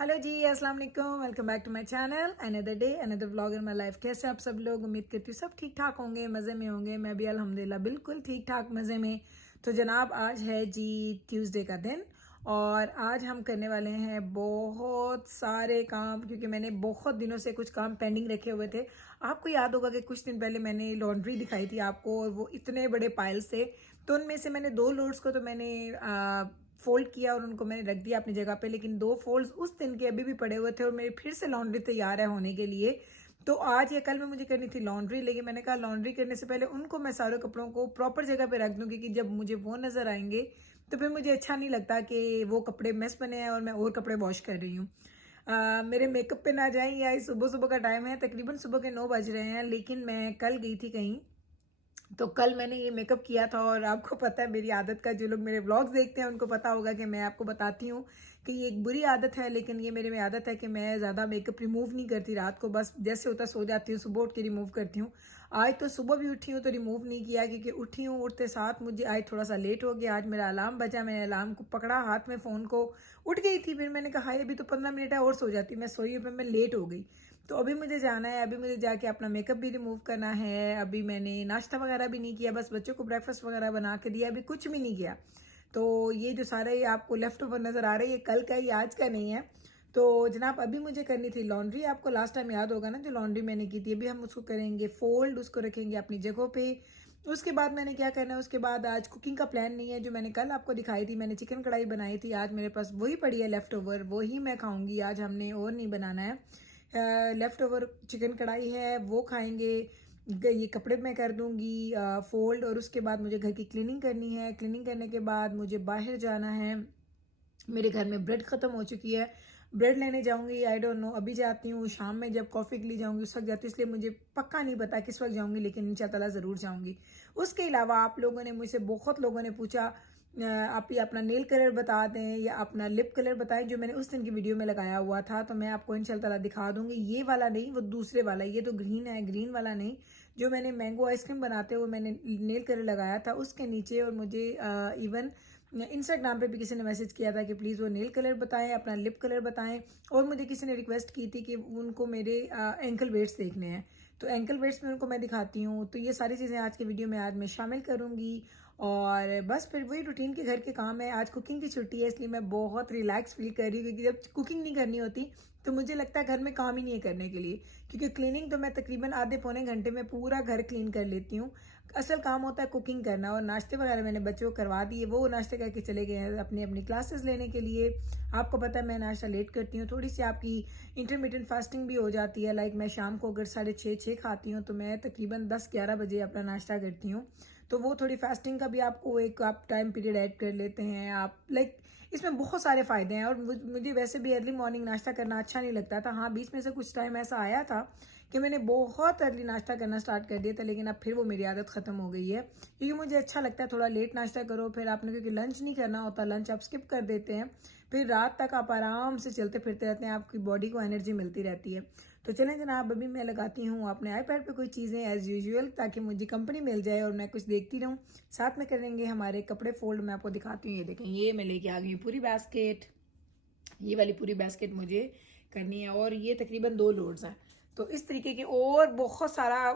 Hello जी, अस्सलाम वालेकुम। Welcome back to my channel. Another day another vlog in my life. कैसे आप सब लोग? उम्मीद करती हूँ सब ठीक ठाक होंगे, मज़े में होंगे। मैं भी अल्हम्दुलिल्लाह बिल्कुल ठीक ठाक मज़े में। तो जनाब आज है जी ट्यूसडे का दिन और आज हम करने वाले हैं बहुत सारे काम, क्योंकि मैंने बहुत दिनों से कुछ काम पेंडिंग रखे हुए थे। आपको याद होगा कि कुछ दिन पहले मैंने लॉन्ड्री दिखाई थी आपको और वो इतने बड़े पाइल्स थे। तो उनमें से मैंने 2 लोड्स को तो मैंने फोल्ड किया और उनको मैंने रख दिया अपनी जगह पे, लेकिन 2 फोल्ड्स उस दिन के अभी भी पड़े हुए थे और मेरी फिर से लॉन्ड्री तैयार है होने के लिए। तो आज या कल में मुझे करनी थी लॉन्ड्री, लेकिन मैंने कहा लॉन्ड्री करने से पहले उनको मैं सारे कपड़ों को प्रॉपर जगह पे रख दूँ, क्योंकि जब मुझे वो नज़र आएंगे तो फिर मुझे अच्छा नहीं लगता कि वो कपड़े मेस बने हैं और मैं और कपड़े वॉश कर रही हूँ। मेरे मेकअप पे ना जाए, या सुबह सुबह का टाइम है, तकरीबन सुबह के 9 बज रहे हैं, लेकिन मैं कल गई थी कहीं। तो कल मैंने ये मेकअप किया था और आपको पता है मेरी आदत का, जो लोग मेरे व्लॉग्स देखते हैं उनको पता होगा कि मैं आपको बताती हूँ कि ये एक बुरी आदत है, लेकिन ये मेरे में आदत है कि मैं ज़्यादा मेकअप रिमूव नहीं करती रात को। बस जैसे होता सो जाती हूँ, सुबह उठ के रिमूव करती हूँ। आज तो सुबह भी उठी हूँ तो रिमूव नहीं किया, क्योंकि उठी हूँ उठते साथ मुझे आज थोड़ा सा लेट हो गया। आज मेरा अलार्म बजा, मैंने अलार्म को पकड़ा हाथ में, फ़ोन को उठ गई थी। फिर मैंने कहा अभी तो 15 मिनट है और सो जाती। मैं सोई पर मैं लेट हो गई। तो अभी मुझे जाना है, अभी मुझे जाके अपना मेकअप भी रिमूव करना है। अभी मैंने नाश्ता वगैरह भी नहीं किया, बस बच्चों को ब्रेकफास्ट वगैरह बना के दिया, अभी कुछ भी नहीं किया। तो ये जो सारे आपको लेफ्ट ओवर नज़र आ रहे हैं ये कल का ही, आज का नहीं है। तो जनाब अभी मुझे करनी थी लॉन्ड्री। आपको लास्ट टाइम याद होगा ना जो लॉन्ड्री मैंने की थी, अभी हम उसको करेंगे फोल्ड, उसको रखेंगे अपनी जगहों पे। उसके बाद मैंने क्या करना है, उसके बाद आज कुकिंग का प्लान नहीं है। जो मैंने कल आपको दिखाई थी, मैंने चिकन कढ़ाई बनाई थी, आज मेरे पास वही पड़ी है लेफ्ट ओवर, वही मैं खाऊंगी आज। हमने और नहीं बनाना है। लेफ़्ट ओवर चिकन कढ़ाई है वो खाएंगे। ये कपड़े मैं कर दूंगी फोल्ड, और उसके बाद मुझे घर की क्लीनिंग करनी है। क्लीनिंग करने के बाद मुझे बाहर जाना है। मेरे घर में ब्रेड ख़त्म हो चुकी है, ब्रेड लेने जाऊंगी। आई डोंट नो अभी जाती हूँ, शाम में जब कॉफ़ी के लिए जाऊंगी उस वक्त जाती हूँ, इसलिए मुझे पक्का नहीं पता किस वक्त जाऊंगी, लेकिन इंशाल्लाह ज़रूर जाऊंगी। उसके अलावा आप लोगों ने मुझसे, बहुत लोगों ने पूछा आप ये अपना नेल कलर बता दें या अपना लिप कलर बताएं, जो मैंने उस दिन की वीडियो में लगाया हुआ था। तो मैं आपको इंशाल्लाह दिखा दूंगी। ये वाला नहीं, वो दूसरे वाला, ये तो ग्रीन है, ग्रीन वाला नहीं। जो मैंने मैंगो आइसक्रीम बनाते हुए मैंने नेल कलर लगाया था उसके नीचे, और मुझे इवन इंस्टाग्राम पे भी किसी ने मैसेज किया था कि प्लीज़ वो नेल कलर बताएं, अपना लिप कलर बताएं। और मुझे किसी ने रिक्वेस्ट की थी कि उनको मेरे एंकल वेट्स देखने हैं, तो एंकल वेट्स में उनको मैं दिखाती हूँ। तो ये सारी चीज़ें आज के वीडियो में आज मैं शामिल करूँगी। और बस फिर वही रूटीन के घर के काम है। आज कुकिंग की छुट्टी है, इसलिए मैं बहुत रिलैक्स फील कर रही हूँ, क्योंकि जब कुकिंग नहीं करनी होती तो मुझे लगता है घर में काम ही नहीं है करने के लिए। क्योंकि क्लीनिंग तो मैं तकरीबन आधे पौने घंटे में पूरा घर क्लीन कर लेती हूँ। असल काम होता है कुकिंग करना। और नाश्ते वगैरह मैंने बच्चों को करवा दिए, वो नाश्ते करके चले गए हैं अपनी अपनी क्लासेस लेने के लिए। आपको पता है मैं नाश्ता लेट करती हूँ, थोड़ी सी आपकी इंटरमीडिएट फास्टिंग भी हो जाती है। लाइक मैं शाम को अगर 6:30 खाती हूँ तो मैं तकरीबन 10-11 बजे अपना नाश्ता करती हूँ। तो वो थोड़ी फास्टिंग का भी आपको एक आप टाइम पीरियड ऐड कर लेते हैं आप। लाइक इसमें बहुत सारे फ़ायदे हैं। और मुझे वैसे भी अर्ली मॉर्निंग नाश्ता करना अच्छा नहीं लगता था। हाँ, बीच में से कुछ टाइम ऐसा आया था कि मैंने बहुत अर्ली नाश्ता करना स्टार्ट कर दिया था, लेकिन अब फिर वो मेरी आदत ख़त्म हो गई है, क्योंकि मुझे अच्छा लगता है थोड़ा लेट नाश्ता करो। फिर आपने, क्योंकि लंच नहीं करना होता, लंच आप स्किप कर देते हैं, फिर रात तक आप आराम से चलते फिरते रहते हैं, आपकी बॉडी को एनर्जी मिलती रहती है। तो चलें जनाब, अभी मैं लगाती हूँ अपने आईपैड पे कोई चीज़ें एज़ यूजुअल, ताकि मुझे कंपनी मिल जाए और मैं कुछ देखती रहूँ। साथ में करेंगे हमारे कपड़े फोल्ड। मैं आपको दिखाती हूँ, ये देखें, ये मैं लेके आ गई हूँ पूरी बास्केट। ये वाली पूरी बास्केट मुझे करनी है, और ये तकरीबन 2 लोड्स हैं। तो इस तरीके के और बहुत सारा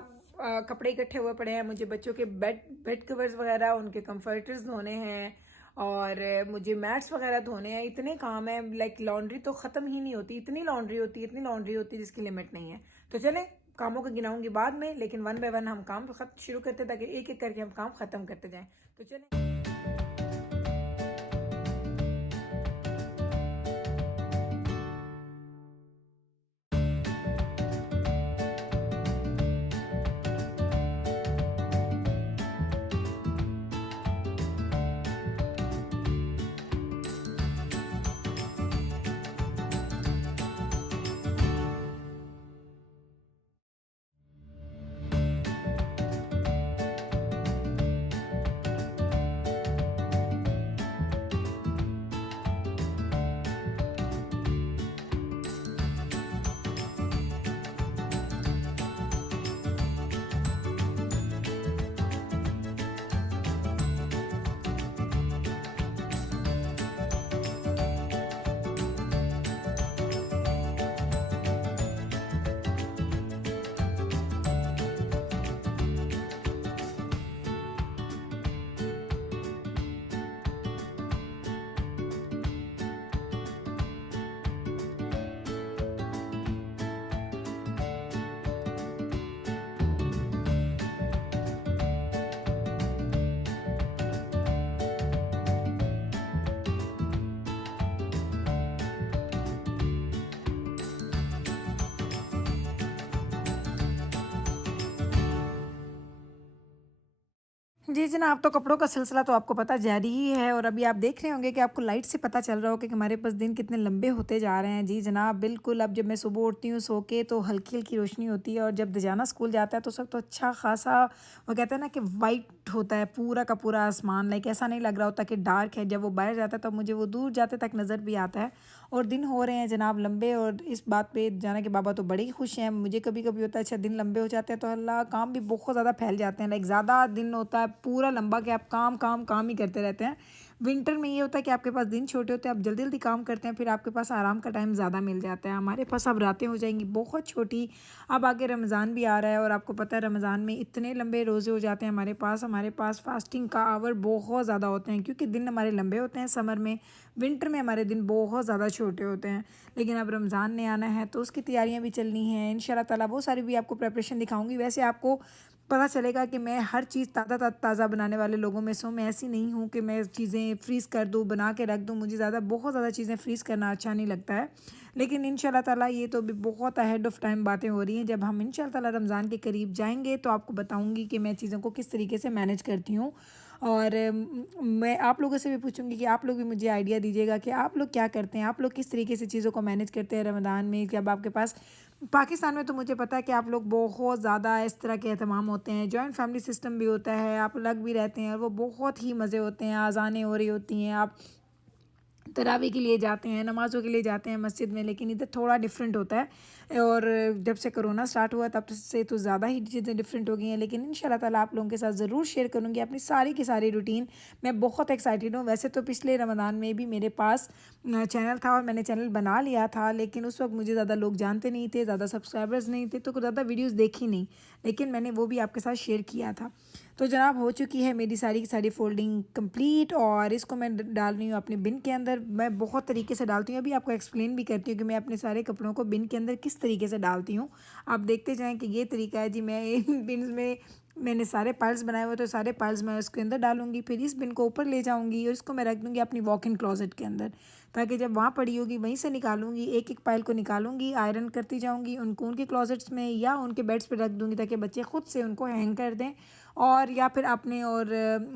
कपड़े इकट्ठे हुए पड़े हैं। मुझे बच्चों के बेड कवर्स वगैरह, उनके कंफर्टर्स धोने हैं, और मुझे मैट्स वगैरह धोने हैं। इतने काम है, लाइक लॉन्ड्री तो ख़त्म ही नहीं होती, इतनी लॉन्ड्री होती है, इतनी लॉन्ड्री होती है जिसकी लिमिट नहीं है। तो चलें, कामों को गिनाऊंगी बाद में, लेकिन वन बाय वन हम काम शुरू करते हैं, ताकि एक एक करके हम काम ख़त्म करते जाएं। तो चलें। जी जनाब, तो कपड़ों का सिलसिला तो आपको पता जारी ही है और अभी आप देख रहे होंगे कि आपको लाइट से पता चल रहा होगा कि हमारे पास दिन कितने लंबे होते जा रहे हैं। जी जनाब, बिल्कुल। अब जब मैं सुबह उठती हूँ सो के तो हल्की-हल्की रोशनी होती है और जब दजाना स्कूल जाता है तो सब तो अच्छा ख़ासा वो कहते हैं ना कि वाइट होता है पूरा का पूरा आसमान, लाइक ऐसा नहीं लग रहा होता कि डार्क है। जब वो बाहर जाता है तो मुझे वो दूर जाते तक नज़र भी आता है और दिन हो रहे हैं जनाब लंबे और इस बात पे जाना के बाबा तो बड़े ही खुश हैं। मुझे कभी-कभी होता है अच्छा दिन लंबे हो जाते हैं तो अल्लाह काम भी बहुत ज़्यादा फैल जाते हैं, लाइक ज़्यादा दिन होता है पूरा लंबा कि आप काम, काम, काम ही करते रहते हैं। विंटर में ये होता है कि आपके पास दिन छोटे होते हैं, आप जल्दी-जल्दी काम करते हैं, फिर आपके पास आराम का टाइम ज़्यादा मिल जाता है। हमारे पास अब रातें हो जाएँगी बहुत छोटी। अब आगे रमज़ान भी आ रहा है और आपको पता है रमज़ान में इतने लंबे रोज़े हो जाते हैं हमारे पास फास्टिंग का आवर बहुत ज़्यादा होते हैं क्योंकि दिन हमारे लंबे होते हैं समर में। विंटर में हमारे दिन बहुत ज़्यादा छोटे होते हैं। लेकिन अब रमज़ान ने आना है तो उसकी तैयारियां भी चलनी हैं इंशाल्लाह ताला। वो सारी भी आपको प्रिपरेशन दिखाऊंगी। वैसे आपको पता चलेगा कि मैं हर चीज़ ताज़ा बनाने वाले लोगों में से हूँ। मैं ऐसी नहीं हूँ कि मैं चीज़ें फ्रीज़ कर दूँ बना के रख दूँ। मुझे बहुत ज़्यादा चीज़ें फ्रीज़ करना अच्छा नहीं लगता है। लेकिन इंशाल्लाह ताला ये तो भी बहुत अहेड ऑफ़ टाइम बातें हो रही हैं। जब हम इंशाल्लाह ताला रमज़ान के करीब जाएंगे तो आपको बताऊंगी कि मैं चीज़ों को किस तरीके से मैनेज करती हूँ। और मैं आप लोगों से भी पूछूंगी कि आप लोग भी मुझे आइडिया दीजिएगा कि आप लोग क्या करते हैं, आप लोग किस तरीके से चीज़ों को मैनेज करते हैं रमज़ान में। जब आपके पास पाकिस्तान में तो मुझे पता है कि आप लोग बहुत ज़्यादा इस तरह के एहतमाम होते हैं, जॉइंट फैमिली सिस्टम भी होता है, आप अलग भी रहते हैं और वो बहुत ही मज़े होते हैं। अज़ानें हो रही होती हैं, आप तरावी के लिए जाते हैं, नमाज़ों के लिए जाते हैं मस्जिद में, लेकिन इधर थोड़ा डिफरेंट होता है। और जब से कोरोना स्टार्ट हुआ तब से तो ज़्यादा ही चीज़ें डिफरेंट हो गई हैं। लेकिन इंशाल्लाह ताला आप लोगों के साथ ज़रूर शेयर करूँगी अपनी सारी की सारी रूटीन। मैं बहुत एक्साइटेड हूँ। वैसे तो पिछले रमज़ान में भी मेरे पास चैनल था और मैंने चैनल बना लिया था, लेकिन उस वक्त मुझे ज़्यादा लोग जानते नहीं थे, ज़्यादा सब्सक्राइबर्स नहीं थे, तो ज़्यादा वीडियोज़ देखी नहीं, लेकिन मैंने वो भी आपके साथ शेयर किया था। तो जनाब हो चुकी है मेरी सारी की सारी फ़ोल्डिंग कंप्लीट और इसको मैं डाल रही हूँ अपने बिन के अंदर। मैं बहुत तरीके से डालती हूँ, अभी आपको एक्सप्लेन भी करती हूँ कि मैं अपने सारे कपड़ों को बिन के अंदर किस तरीके से डालती हूँ। आप देखते जाएँ कि ये तरीका है जी। मैं इन बिन्स में मैंने सारे पाइल्स बनाए हुए तो सारे पाइल्स मैं उसके अंदर डालूँगी, फिर इस बिन को ऊपर ले जाऊँगी और इसको मैं रख दूँगी अपनी वॉक इन क्लोजेट के अंदर, ताकि जब वहाँ पड़ी होगी वहीं से निकालूंगी, एक एक पाइल को निकालूंगी, आयरन करती जाऊँगी, उनको उनके क्लोजेट्स में या उनके बेड्स पे रख दूँगी ताकि बच्चे खुद से उनको हैंग कर दें। और या फिर अपने और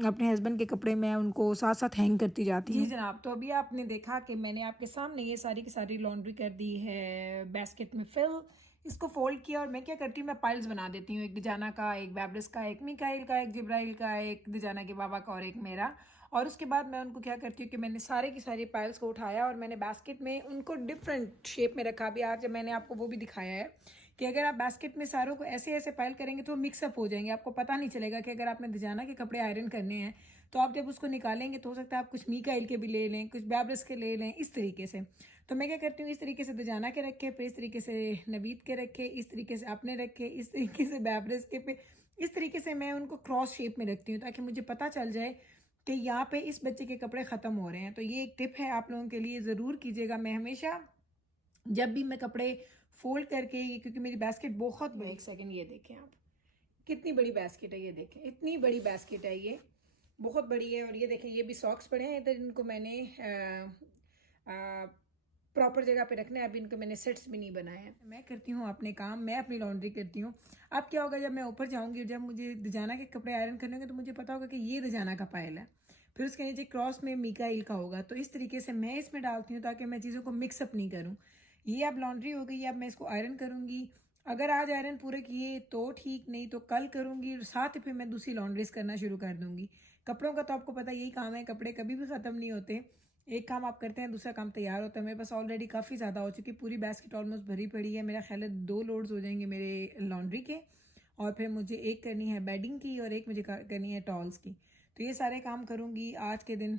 अपने हस्बैंड के कपड़े में उनको साथ साथ हैंग करती जाती हूँ। जी जनाब, तो अभी आपने देखा कि मैंने आपके सामने ये सारी की सारी लॉन्ड्री कर दी है बास्केट में फिल। इसको फोल्ड किया और मैं क्या करती हूँ, मैं पाइल्स बना देती हूँ, एक दिजाना का, एक बैब्रिस का, एक मिकाइल का, एक जिब्राइल का, एक दिजाना के बाबा का और एक मेरा। और उसके बाद मैं उनको क्या करती हूँ कि मैंने सारे की सारी पाइल्स को उठाया और मैंने बास्केट में उनको डिफरेंट शेप में रखा। भी आज मैंने आपको वो भी दिखाया है कि अगर आप बास्केट में सारों को ऐसे ऐसे पाइल करेंगे तो मिक्सअप हो जाएंगे, आपको पता नहीं चलेगा कि अगर आपने दिजाना के कपड़े आयरन करने हैं तो आप जब उसको निकालेंगे तो हो सकता है आप कुछ मीकाइल के भी ले लें, कुछ बैब्रिस के ले लें, इस तरीके से। तो मैं क्या करती हूँ, इस तरीके से दिजाना के रखे, फिर इस तरीके से नवीद के रखे, इस तरीके से अपने रखे, इस तरीके से बैब्रिस के पे, इस तरीके से मैं उनको क्रॉस शेप में रखती हूँ ताकि मुझे पता चल जाए कि यहाँ पे इस बच्चे के कपड़े ख़त्म हो रहे हैं। तो ये एक टिप है आप लोगों के लिए, ज़रूर कीजिएगा। मैं हमेशा जब भी मैं कपड़े फोल्ड करके, ये क्योंकि मेरी बास्केट बहुत बड़ी, एक सेकंड ये देखें आप कितनी बड़ी बास्केट है, ये देखें इतनी बड़ी बास्केट है, ये बहुत बड़ी है। और ये देखें ये भी सॉक्स पड़े हैं इधर, इनको मैंने प्रॉपर जगह पे रखना है। अभी इनको मैंने सेट्स भी नहीं बनाए हैं। मैं करती हूँ अपने काम, मैं अपनी लॉन्ड्री करती हूँ। अब क्या होगा, जब मैं ऊपर जाऊँगी, जब मुझे दिजाना के कपड़े आयरन करने होंगे तो मुझे पता होगा कि ये दिजाना का पायल है, फिर उसके नीचे क्रॉस में मिकाइल का होगा। तो इस तरीके से मैं इसमें डालती हूँ ताकि मैं चीज़ों को मिक्सअप नहीं करूँ। ये अब लॉन्ड्री हो गई, अब मैं इसको आयरन करूँगी। अगर आज आयरन पूरे किए तो ठीक, नहीं तो कल करूँगी। साथ ही फिर मैं दूसरी लॉन्ड्रीज करना शुरू कर दूँगी। कपड़ों का तो आपको पता यही काम है, कपड़े कभी भी ख़त्म नहीं होते। एक काम आप करते हैं दूसरा काम तैयार होता है। मेरे पास ऑलरेडी काफ़ी ज़्यादा हो चुकी, पूरी बास्केट ऑलमोस्ट भरी पड़ी है। मेरा ख्याल है 2 लोड्स हो जाएंगे मेरे लॉन्ड्री के। और फिर मुझे एक करनी है बेडिंग की और एक मुझे करनी है टॉल्स की। तो ये सारे काम करूँगी आज के दिन,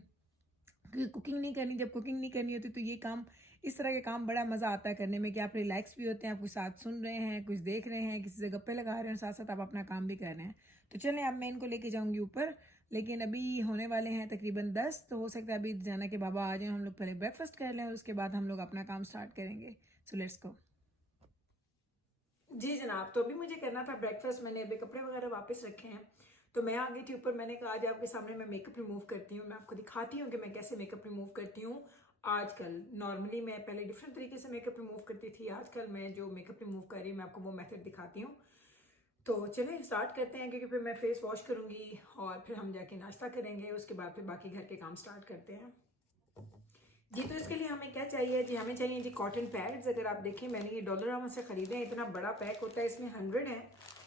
क्योंकि कुकिंग नहीं करनी। जब कुकिंग नहीं करनी होती तो ये काम, इस तरह के काम बड़ा मज़ा आता है करने में कि आप रिलैक्स भी होते हैं, आप कुछ साथ सुन रहे हैं, कुछ देख रहे हैं, किसी से गप्पे लगा रहे हैं, साथ साथ आप अपना काम भी कर रहे हैं। तो चलें अब मैं इनको लेके जाऊंगी ऊपर, लेकिन अभी होने वाले हैं तकरीबन 10, तो हो सकता है अभी जाना के बाबा आ जाए, हम लोग पहले ब्रेकफास्ट कर लें और उसके बाद हम लोग अपना काम स्टार्ट करेंगे। So let's go. जी जनाब, तो अभी मुझे करना था ब्रेकफास्ट। मैंने अभी कपड़े वगैरह वापस रखे हैं तो मैं आ गई थी ऊपर। मैंने कहा आज आपके सामने मैं मेकअप रिमूव करती हूँ, मैं आपको दिखाती हूँ कि मैं कैसे मेकअप रिमूव करती हूँ आजकल। नॉर्मली मैं पहले डिफरेंट तरीके से मेकअप रिमूव करती थी, आजकल मैं जो मेकअप रिमूव कर रही हूँ मैं आपको वो मेथड दिखाती हूँ। तो चलिए स्टार्ट करते हैं, क्योंकि फिर मैं फेस वॉश करूँगी और फिर हम जाके नाश्ता करेंगे, उसके बाद फिर बाकी घर के काम स्टार्ट करते हैं जी। तो इसके लिए हमें क्या चाहिए जी, हमें चाहिए जी कॉटन पैड्स। अगर आप देखें मैंने ये डॉलरामा से ख़रीदे हैं, इतना बड़ा पैक होता है, इसमें 100 है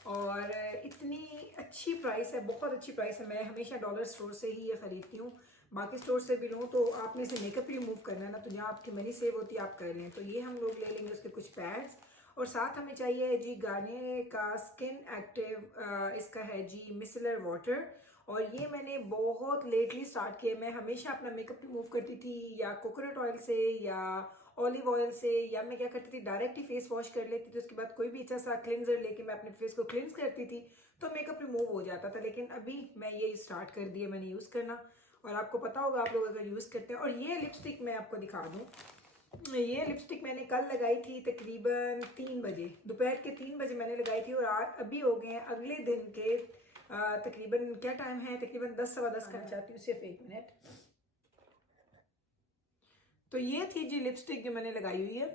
और इतनी अच्छी प्राइस है, बहुत अच्छी प्राइस है। मैं हमेशा डॉलर स्टोर से ही ये ख़रीदती हूँ, बाकी स्टोर से भी लूँ तो आपने से मेकअप रिमूव करना है ना, तो जहाँ आपकी मनी सेव होती है आप कर लें। तो ये हम लोग ले लेंगे उसके कुछ पैड्स, और साथ हमें चाहिए जी गार्नियर का स्किन एक्टिव, इसका है जी मिसलर वाटर। और ये मैंने बहुत लेटली स्टार्ट किया। मैं हमेशा अपना मेकअप रिमूव करती थी या कोकोनट ऑयल से या ऑलिव ऑयल से, या मैं क्या करती थी डायरेक्ट ही फेस वॉश कर लेती थी, उसके बाद कोई भी अच्छा सा क्लिनजर लेके मैं अपने फेस को क्लिनज करती थी तो मेकअप रिमूव हो जाता था। लेकिन अभी मैं ये स्टार्ट कर दिया मैंने यूज़ करना, और आपको पता होगा आप लोग अगर यूज़ करते हैं। और ये लिपस्टिक मैं आपको दिखा दूँ, ये लिपस्टिक मैंने कल लगाई थी तकरीबन 3 बजे, दोपहर के 3 बजे मैंने लगाई थी, और आज अभी हो गए हैं अगले दिन के तकरीबन क्या टाइम है, तकरीबन 10 सवा 10 करना चाहती हूँ, सिर्फ 1 मिनट। तो ये थी जी लिपस्टिक जो मैंने लगाई हुई है,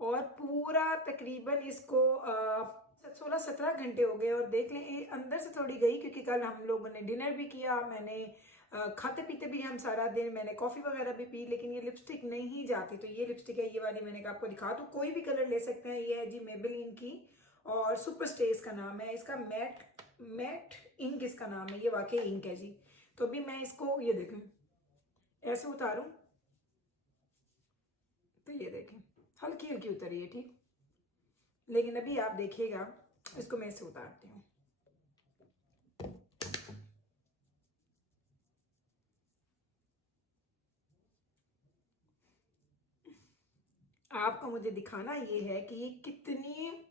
और पूरा तकरीबन इसको 16-17 घंटे हो गए, और देख लें ये अंदर से थोड़ी गई, क्योंकि कल हम लोगों ने डिनर भी किया, मैंने खाते पीते भी हम सारा दिन, मैंने कॉफ़ी वगैरह भी पी, लेकिन ये लिपस्टिक नहीं जाती। तो ये लिपस्टिक है ये वाली, मैंने कहा आपको दिखा दूँ, कोई भी कलर ले सकते हैं। ये है जी मेबेलिन की, और सुपर स्टे इसका नाम है, इसका मैट मैट इंक इसका नाम है, ये वाकई इंक है जी। तो अभी मैं इसको ये देखें ऐसे उतारूं तो ये देखें हल्की हल्की उतरी है, ठीक, लेकिन अभी आप देखिएगा इसको मैं इससे उतारती हूँ। आपको मुझे दिखाना ये है कि ये कितनी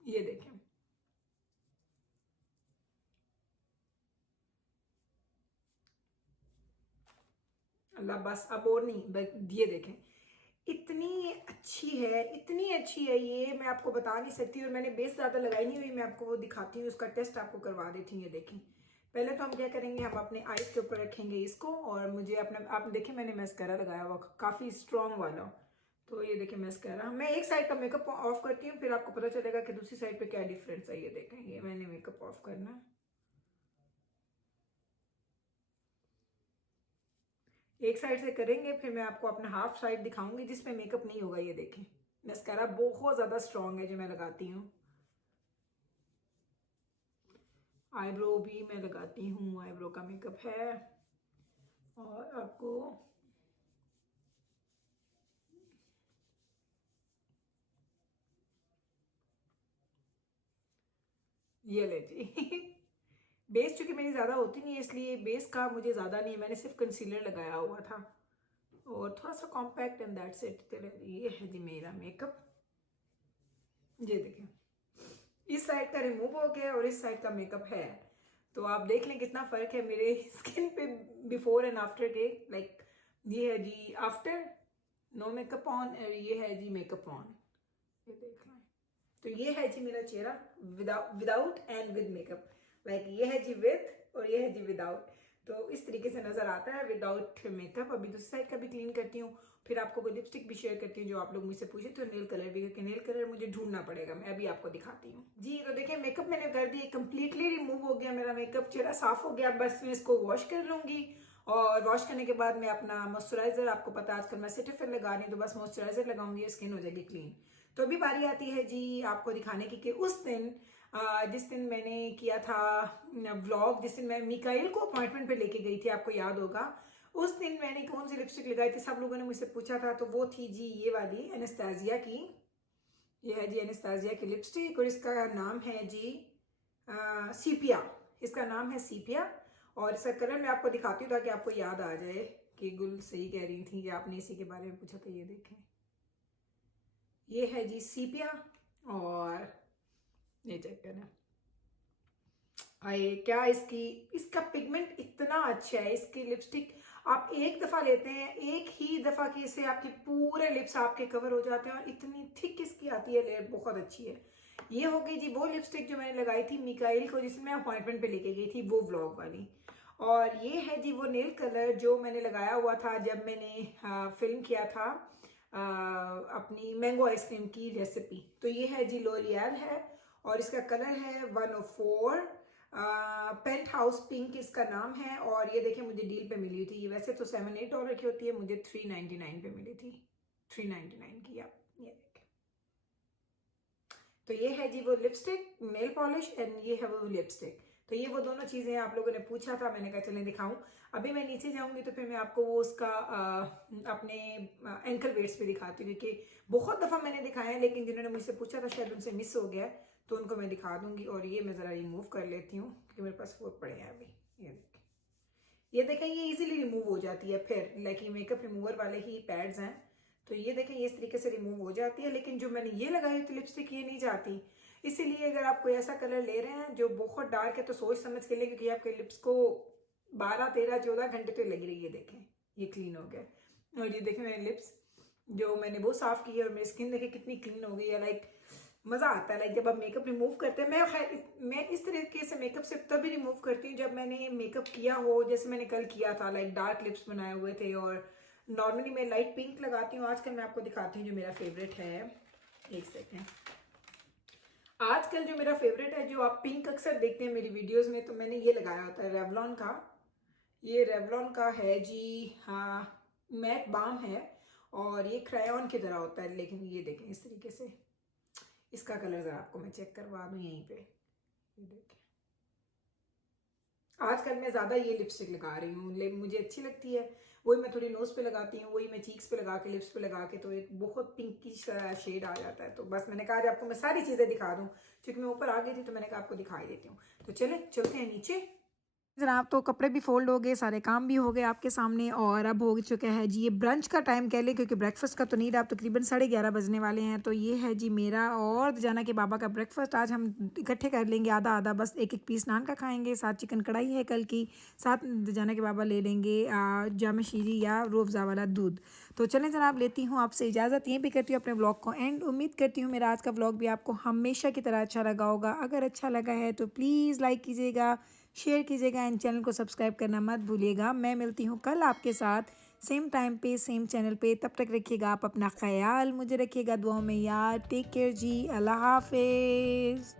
ये देखें, अल्लाह बस अब और नहीं, बस ये देखें इतनी अच्छी है, इतनी अच्छी है ये, मैं आपको बता नहीं सकती। और मैंने बेस ज़्यादा लगाई नहीं हुई, मैं आपको वो दिखाती हूँ, उसका टेस्ट आपको करवा देती हूँ। ये देखें, पहले तो हम क्या करेंगे, हम अपने आईज के ऊपर रखेंगे इसको, और मुझे अपना आप देखें मैंने मैस्कारा लगाया हुआ काफ़ी स्ट्रॉन्ग वाला। तो ये देखें मैस्कारा, मैं एक साइड का मेकअप ऑफ करती हूँ, फिर आपको पता चलेगा कि दूसरी साइड पे क्या डिफरेंस है। ये देखें, ये मैंने मेकअप ऑफ करना, एक साइड से करेंगे, फिर मैं आपको अपना हाफ साइड दिखाऊंगी जिसमें मेकअप नहीं होगा। ये देखें मैस्कारा बहुत ज़्यादा स्ट्रॉन्ग है जो मैं लगाती हूँ। आईब्रो भी मैं लगाती हूँ, आईब्रो का मेकअप है, और आपको ये ले जी बेस चूंकि मेरी ज़्यादा होती नहीं है, इसलिए बेस का मुझे ज़्यादा नहीं है, मैंने सिर्फ कंसीलर लगाया हुआ था और थोड़ा सा कॉम्पैक्ट, एंड दैट्स इट। ये है जी मेरा मेकअप, ये देखें इस साइड का रिमूव हो गया और इस साइड का मेकअप है। तो आप देख लें कितना फ़र्क है मेरे स्किन पे बिफोर एंड आफ्टर के। लाइक ये है जी आफ्टर नो मेकअप ऑन, और ये है जी मेकअप ऑन, ये देख लें। तो ये है जी मेरा चेहरा without and with makeup. Like ये है जी विद और ये है जी विदाउट, तो इस तरीके से नजर आता है विदाउट मेकअप। अभी दूसरी साइड का भी क्लीन करती हूँ, फिर आपको कोई लिपस्टिक भी शेयर करती हूँ जो आप लोग मुझसे पूछे, तो नेल कलर भी, क्योंकि नेल कलर मुझे ढूंढना पड़ेगा, मैं अभी आपको दिखाती हूँ जी। तो देखिए मेकअप मैंने कर दी, कंप्लीटली रिमूव हो गया मेरा मेकअप, चेहरा साफ हो गया। बस मैं इसको वॉश कर लूंगी, और वॉश करने के बाद मैं अपना मॉइस्चराइजर, आपको पता है आजकल मैं सेटिफाइड लगा रही हूँ, तो बस मॉइस्चराइजर लगाऊंगी, स्किन हो जाएगी क्लीन। तो अभी बारी आती है जी आपको दिखाने की कि उस दिन जिस दिन मैंने किया था व्लॉग, जिस दिन मैं मिकाइल को अपॉइंटमेंट पे लेके गई थी, आपको याद होगा, उस दिन मैंने कौन सी लिपस्टिक लगाई थी, सब लोगों ने मुझसे पूछा था। तो वो थी जी ये वाली एनास्टेसिया की, ये है जी एनास्टेसिया की लिपस्टिक, और इसका नाम है जी सीपिया, इसका नाम है सीपिया। और इसका कलर मैं आपको दिखाती हूँ ताकि आपको याद आ जाए कि गुल सही कह रही थी कि आपने इसी के बारे में पूछा था। ये देखें, ये है जी सीपिया, और ये चेक करें, आए क्या इसका पिगमेंट इतना अच्छा है। इसकी लिपस्टिक आप एक दफ़ा लेते हैं, एक ही दफ़ा की से आपके पूरे लिप्स आपके कवर हो जाते हैं, और इतनी थिक इसकी आती है लेयर, बहुत अच्छी है। ये हो गई जी वो लिपस्टिक जो मैंने लगाई थी मिकाइल को, जिसमें मैं अपॉइंटमेंट पे लेके गई थी, वो व्लॉग वाली। और ये है जी वो नेल कलर जो मैंने लगाया हुआ था जब मैंने फिल्म किया था अपनी मैंगो आइसक्रीम की रेसिपी। तो ये है जी लोरियल है और इसका कलर है 104, पेंट हाउस पिंक इसका नाम है। और ये देखिए मुझे डील पे मिली थी, ये वैसे तो $7-8 की होती है, मुझे $3.99 पे मिली थी, $3.99 की। आप ये देखें, तो ये है जी वो लिपस्टिक नेल पॉलिश एंड ये है वो लिपस्टिक। तो ये वो दोनों चीज़ें आप लोगों ने पूछा था, मैंने कहा चलें दिखाऊं। अभी मैं नीचे जाऊंगी तो फिर मैं आपको वो उसका अपने एंकल वेट्स पे दिखाती हूँ, क्योंकि बहुत दफ़ा मैंने दिखाया है लेकिन जिन्होंने मुझसे पूछा था शायद उनसे मिस हो गया, तो उनको मैं दिखा दूंगी। और ये मैं ज़रा रिमूव कर लेती हूँ क्योंकि मेरे पास वो पड़े हैं अभी। ये देखें ये इजीली रिमूव हो जाती है, फिर लाइक ये मेकअप रिमूवर वाले ही पैड्स हैं। तो ये देखें ये इस तरीके से रिमूव हो जाती है, लेकिन जो मैंने ये लगाई थी लिपस्टिक ये नहीं जाती। इसीलिए अगर आप कोई ऐसा कलर ले रहे हैं जो बहुत डार्क है तो सोच समझ के ले, क्योंकि आपके लिप्स को 12-13-14 घंटे तो लग रही है। देखें ये क्लीन हो गया। और ये देखें मेरे लिप्स जो मैंने वो साफ की है और मेरी स्किन देखें कितनी क्लीन हो गई है। लाइक मज़ा आता है, लाइक जब आप मेकअप रिमूव करते हैं। मैं इस तरीके से मेकअप सिर्फ तभी रिमूव करती हूँ जब मैंने मेकअप किया हो, जैसे मैंने कल किया था, लाइक डार्क लिप्स बनाए हुए थे। और नॉर्मली मैं लाइट पिंक लगाती हूँ। आजकल मैं आपको दिखाती हूँ जो मेरा फेवरेट है, एक सेकेंड। आजकल जो मेरा फेवरेट है, जो आप पिंक अक्सर देखते हैं मेरी वीडियोस में, तो मैंने ये लगाया होता है रेवलॉन का। ये रेवलॉन का है जी, हाँ मैट बाम है और ये क्रायॉन की तरह होता है, लेकिन ये देखें इस तरीके से। इसका कलर ज़रा आपको मैं चेक करवा दूँ यहीं पे, ये देखें। आजकल मैं ज़्यादा ये लिपस्टिक लगा रही हूँ, मुझे अच्छी लगती है। वही मैं थोड़ी नोज़ पे लगाती हूँ, वही मैं चीक्स पे लगा के, लिप्स पे लगा के, तो एक बहुत पिंकिश शेड आ जाता है। तो बस मैंने कहा आपको मैं सारी चीज़ें दिखा दूँ, क्योंकि मैं ऊपर आ गई थी तो मैंने कहा आपको दिखाई देती हूँ। तो चलते हैं नीचे। जनाब तो कपड़े भी फोल्ड हो गए, सारे काम भी हो गए आपके सामने, और अब हो चुका है जी ये ब्रंच का टाइम कह लें, क्योंकि ब्रेकफास्ट का तो नहीं, आप तकरीबन 11:30 बजने वाले हैं। तो ये है जी मेरा और जाना के बाबा का ब्रेकफास्ट। आज हम इकट्ठे कर लेंगे आधा आधा, बस एक एक पीस नान का खाएंगे, साथ चिकन कढ़ाई है कल की, साथ जाना के बाबा ले लेंगे जाम शीरी या रूअफ़ज़ा वाला दूध। तो चलें जनाब, लेती हूँ आपसे इजाज़त, यहीं पे करती हूँ अपने ब्लॉग को एंड। उम्मीद करती हूँ मेरा आज का ब्लॉग भी आपको हमेशा की तरह अच्छा लगा होगा। अगर अच्छा लगा है तो प्लीज़ लाइक कीजिएगा, शेयर कीजिएगा एंड चैनल को सब्सक्राइब करना मत भूलिएगा। मैं मिलती हूँ कल आपके साथ सेम टाइम पे सेम चैनल पे। तब तक रखिएगा आप अपना ख्याल, मुझे रखिएगा दुआओं में याद। टेक केयर जी, अल्लाह हाफिज़।